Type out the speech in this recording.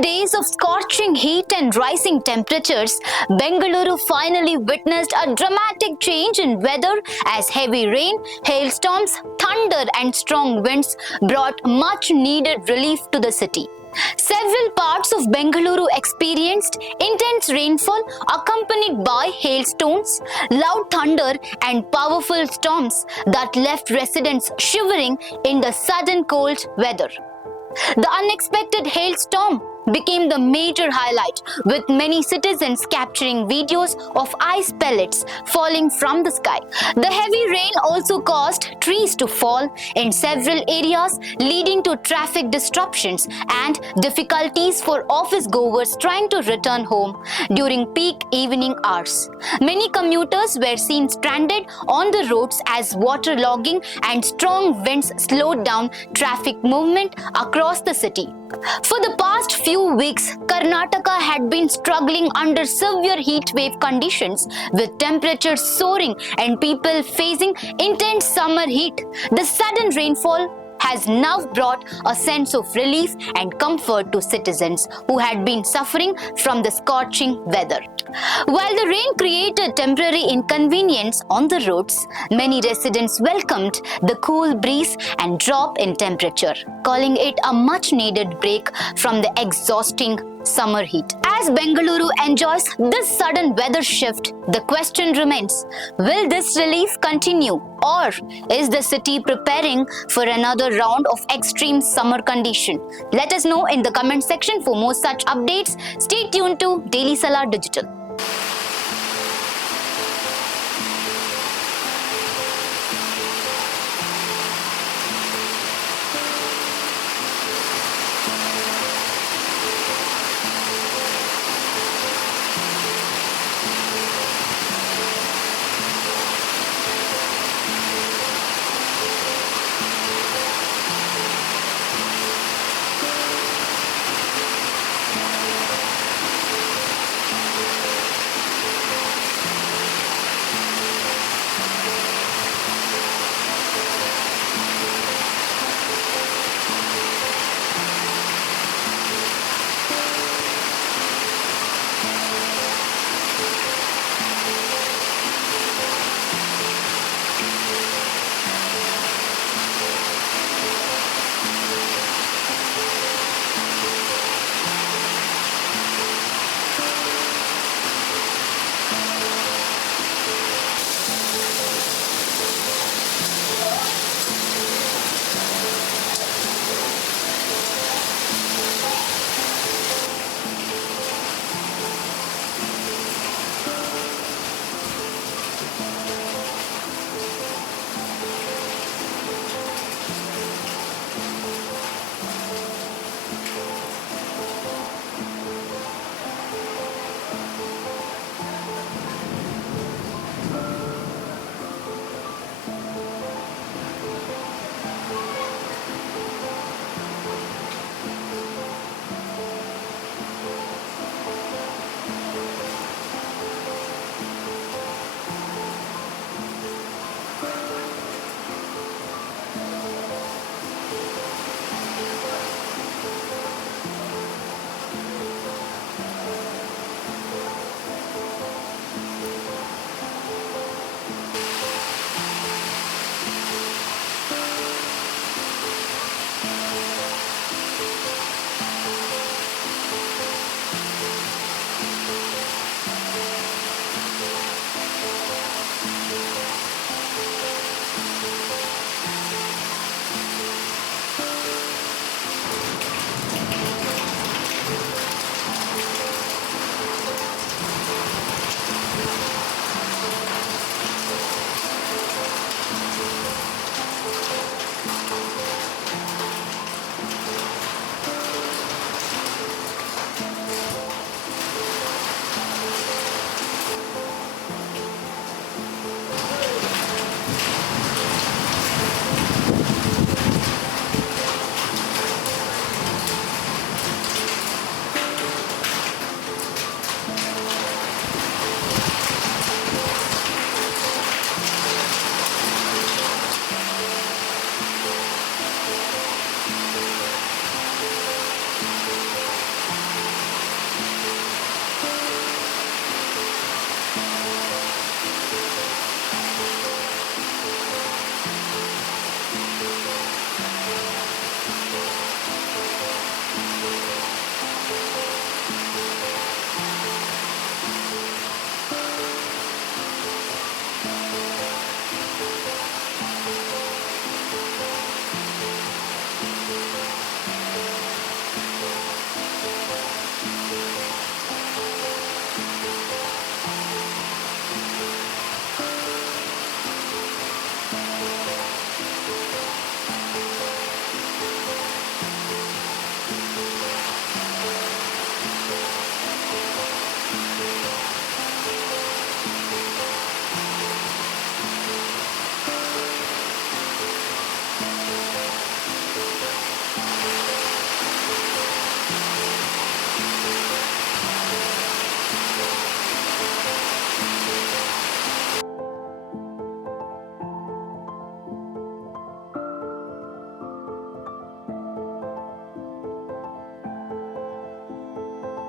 days of scorching heat and rising temperatures, Bengaluru finally witnessed a dramatic change in weather as heavy rain, hailstorms, thunder and strong winds brought much needed relief to the city. Several parts of Bengaluru experienced intense rainfall accompanied by hailstones, loud thunder and powerful storms that left residents shivering in the sudden cold weather. The unexpected hailstorm became the major highlight, with many citizens capturing videos of ice pellets falling from the sky. The heavy rain also caused trees to fall in several areas, leading to traffic disruptions and difficulties for office-goers trying to return home during peak evening hours. Many commuters were seen stranded on the roads as waterlogging and strong winds slowed down traffic movement across the city. For the past few weeks, Karnataka had been struggling under severe heatwave conditions, with temperatures soaring and people facing intense summer heat. The sudden rainfall has now brought a sense of relief and comfort to citizens who had been suffering from the scorching weather. While the rain created temporary inconvenience on the roads, many residents welcomed the cool breeze and drop in temperature, calling it a much-needed break from the exhausting summer heat. As Bengaluru enjoys this sudden weather shift, the question remains, will this relief continue, or is the city preparing for another round of extreme summer condition? Let us know in the comment section for more such updates. Stay tuned to Daily Salar Digital.